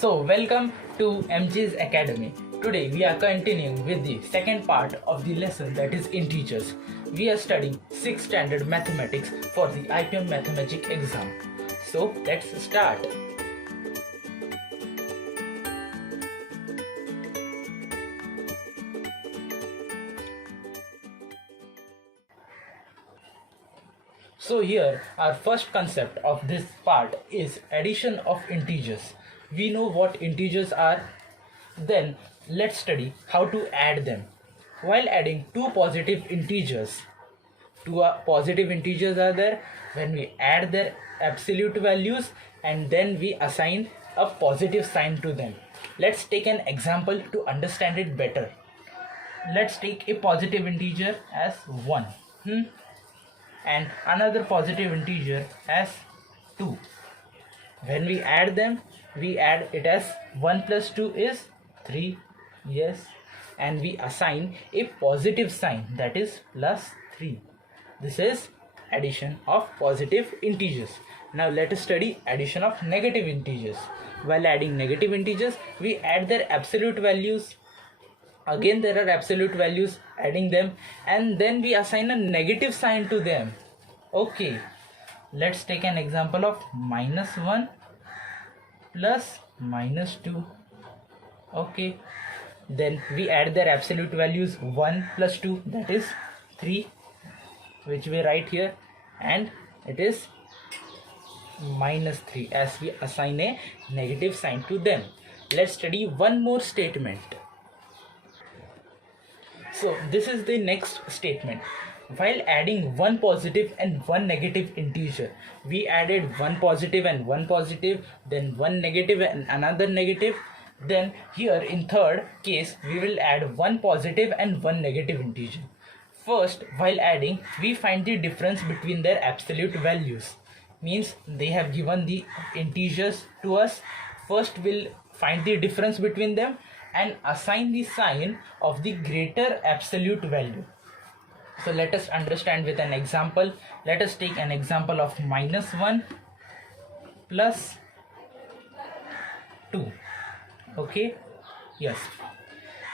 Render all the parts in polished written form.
Welcome to MJ's Academy. Today we are continuing with the second part of the lesson, that is integers. We are studying 6th standard mathematics for the IPM Mathemagic exam. So let's start. So here our first concept of this part is addition of integers. We know what integers are. Then let's study how to add them. While adding two positive integers are there. When we add their absolute values and then we assign a positive sign to them. Let's take an example to understand it better. Let's take a positive integer as 1 and another positive integer as 2. When we add them, we add it as 1 plus 2 is 3, yes, and we assign a positive sign, that is plus 3. This is addition of positive integers. Now let us study addition of negative integers. While adding negative integers, we add their absolute values. Again there are absolute values, adding them, and then we assign a negative sign to them. Okay, let's take an example of -1 plus -2. Okay, then we add their absolute values, 1 plus 2, that is 3, which we write here, and it is -3 as we assign a negative sign to them. Let's study one more statement. So this is the next statement. While adding one positive and one negative integer, we added one positive and one positive, then one negative and another negative. Then here in third case, we will add one positive and one negative integer. First, while adding, we find the difference between their absolute values. Means they have given the integers to us. First, we'll find the difference between them and assign the sign of the greater absolute value. So let us understand with an example. Let us take an example of -1 plus 2. Okay, yes,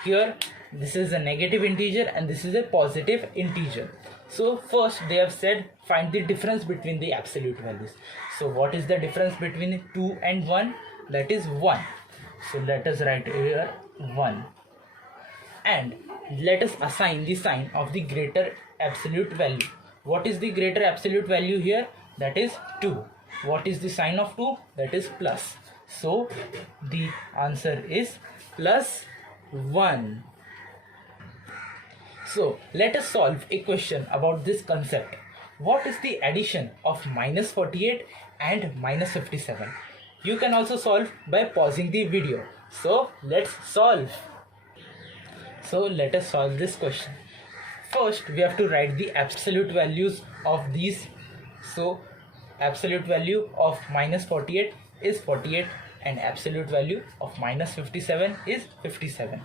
here this is a negative integer and this is a positive integer. So first they have said find the difference between the absolute values. So what is the difference between 2 and 1? That is 1. So let us write here 1, and let us assign the sign of the greater absolute value. What is the greater absolute value here? That is 2. What is the sign of 2? That is plus. So the answer is plus 1. So let us solve a question about this concept. What is the addition of -48 and -57? You can also solve by pausing the video. So let's solve. So let us solve this question. First we have to write the absolute values of these. So absolute value of -48 is 48 and absolute value of -57 is 57.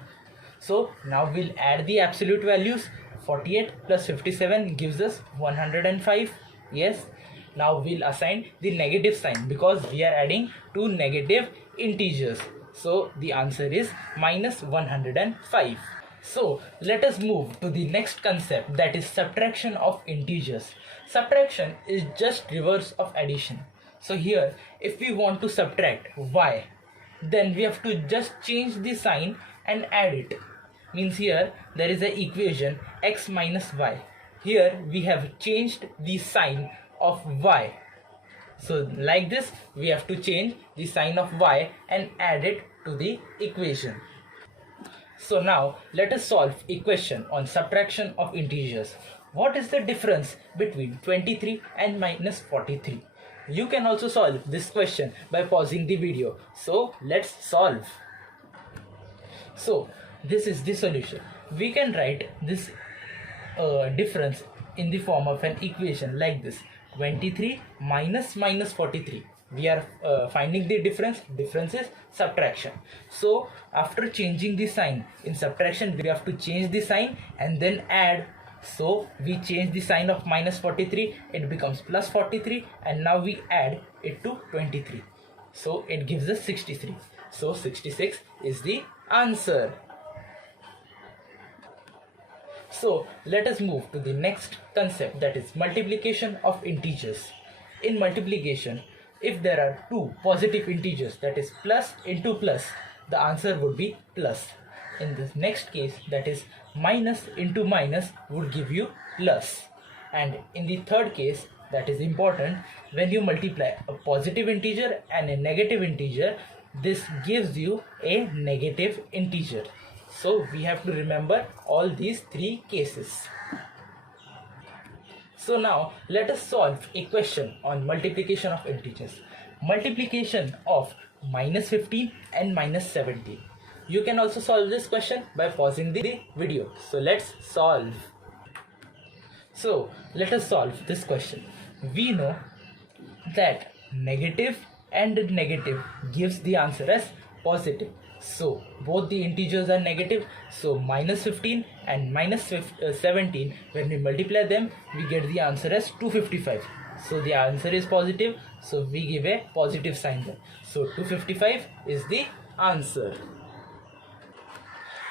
So now we'll add the absolute values. 48 plus 57 gives us 105. Yes. Now we'll assign the negative sign because we are adding two negative integers. So the answer is -105. So let us move to the next concept, that is subtraction of integers. Subtraction is just reverse of addition. So here if we want to subtract y, then we have to just change the sign and add it. Means here there is an equation x minus y. Here we have changed the sign of y. So like this we have to change the sign of y and add it to the equation. So now let us solve a question on subtraction of integers. What is the difference between 23 and -43? You can also solve this question by pausing the video. So let's solve. So this is the solution. We can write this difference in the form of an equation like this: 23 minus -43. We are finding the difference. Difference is subtraction. So after changing the sign in subtraction, we have to change the sign and then add. So we change the sign of -43, it becomes +43, and now we add it to 23. So it gives us 63. So 66 is the answer. So let us move to the next concept, that is multiplication of integers. In multiplication, if there are two positive integers, that is plus into plus, the answer would be plus. In this next case, that is minus into minus would give you plus. And in the third case, that is important, when you multiply a positive integer and a negative integer, this gives you a negative integer. So we have to remember all these three cases. So now let us solve a question on multiplication of integers. Multiplication of minus 15 and minus 17. You can also solve this question by pausing the video. So let's solve. So let us solve this question. We know that negative and negative gives the answer as positive. So both the integers are negative. So minus 15 and minus 17, when we multiply them, we get the answer as 255. So the answer is positive. So we give a positive sign there. So 255 is the answer.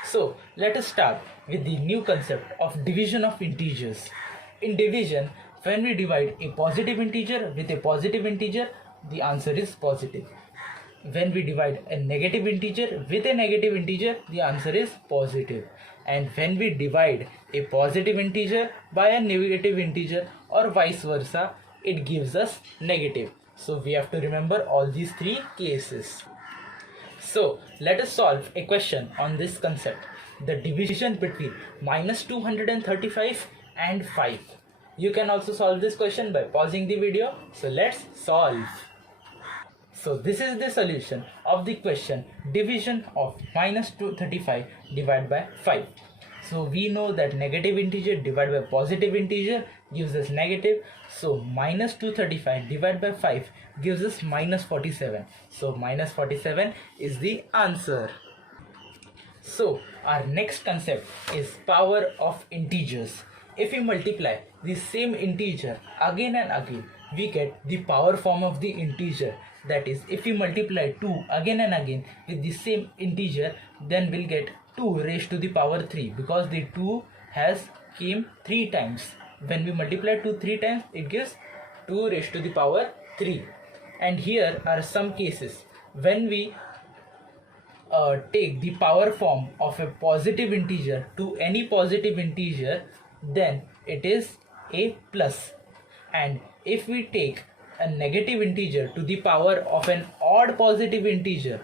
So let us start with the new concept of division of integers. In division, when we divide a positive integer with a positive integer, the answer is positive. When we divide a negative integer with a negative integer, the answer is positive. And when we divide a positive integer by a negative integer or vice versa, it gives us negative. So we have to remember all these three cases. So let us solve a question on this concept, the division between minus 235 and 5. You can also solve this question by pausing the video. So let's solve. So this is the solution of the question, division of minus 235 divided by 5. So we know that negative integer divided by positive integer gives us negative. So minus 235 divided by 5 gives us minus 47. So minus 47 is the answer. So our next concept is power of integers. If we multiply the same integer again and again, we get the power form of the integer. That is, if we multiply 2 again and again with the same integer, then we'll get 2 raised to the power 3, because the 2 has came 3 times. When we multiply 2 3 times, it gives 2 raised to the power 3. And here are some cases when we take the power form of a positive integer to any positive integer, then it is a plus. And if we take a negative integer to the power of an odd positive integer,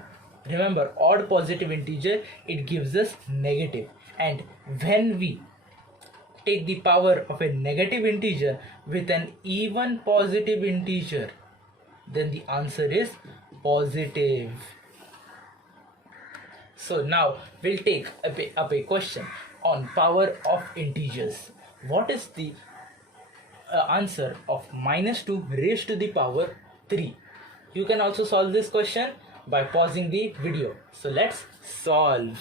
remember, odd positive integer, it gives us negative. And when we take the power of a negative integer with an even positive integer, then the answer is positive. So now we'll take up a question on power of integers. What is the answer of minus 2 raised to the power 3? You can also solve this question by pausing the video. So let's solve.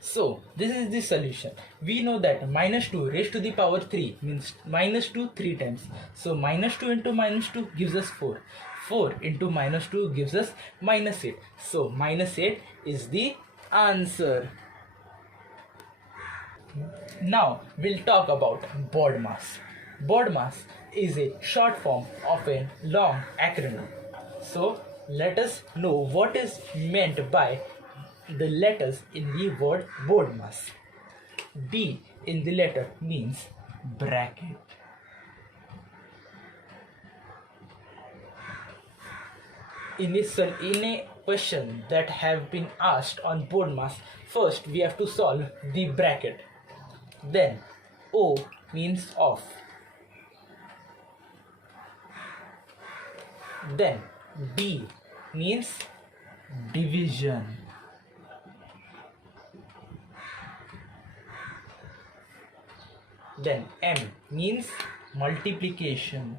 So this is the solution. We know that minus 2 raised to the power 3 means minus 2 3 times. So minus 2 into minus 2 gives us 4. 4 into minus 2 gives us minus 8. So minus 8 is the answer. Now we'll talk about BODMAS. BODMAS is a short form of a long acronym. So let us know what is meant by the letters in the word BODMAS. B in the letter means bracket. In a question that have been asked on BODMAS, first we have to solve the bracket. Then O means off. Then D means division. Then M means multiplication.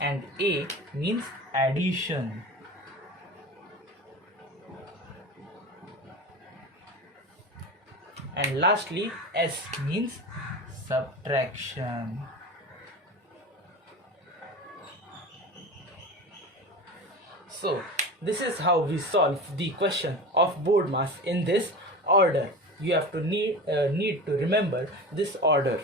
And A means addition. And lastly, S means subtraction. So this is how we solve the question of BORDMAS in this order. You have to need to remember this order.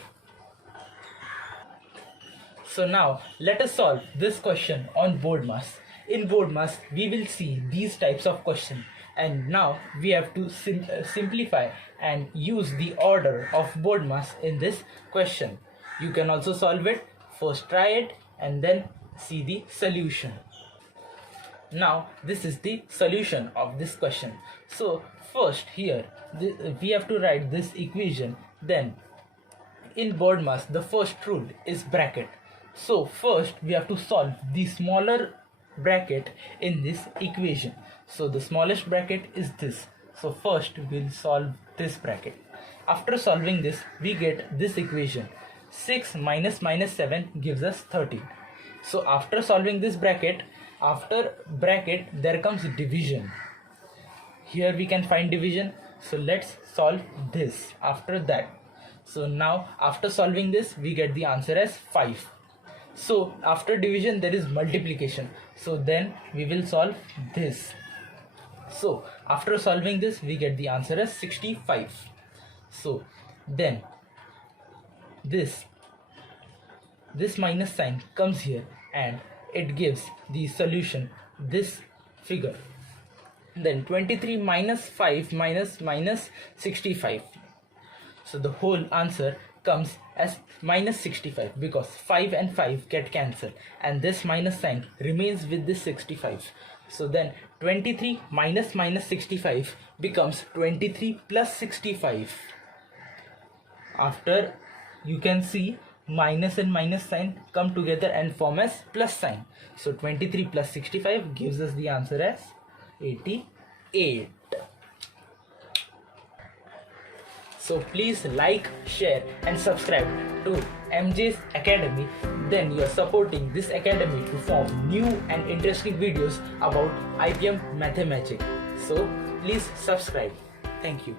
So now let us solve this question on BORDMAS. In BORDMAS we will see these types of questions, and now we have to simplify and use the order of BORDMAS in this question. You can also solve it, first try it and then see the solution. Now this is the solution of this question. So first here we have to write this equation. Then in BORDMAS the first rule is bracket. So first we have to solve the smaller bracket in this equation. So the smallest bracket is this. So first we'll solve this bracket. After solving this we get this equation. 6 minus 7 gives us 13. So after solving this bracket, after bracket there comes division. Here we can find division. So let's solve this after that. So now after solving this we get the answer as 5. So after division there is multiplication. So then we will solve this. So after solving this we get the answer as 65. So then this minus sign comes here and it gives the solution, this figure. Then 23 minus 5 minus 65. So the whole answer comes as minus 65 because 5 and 5 get cancelled and this minus sign remains with this 65. So then 23 minus 65 becomes 23 plus 65. After, you can see minus and minus sign come together and form as plus sign. So 23 plus 65 gives us the answer as 88. So please like, share and subscribe to MJ's Academy. Then you are supporting this academy to form new and interesting videos about IBM Mathemagic. So please subscribe. Thank you.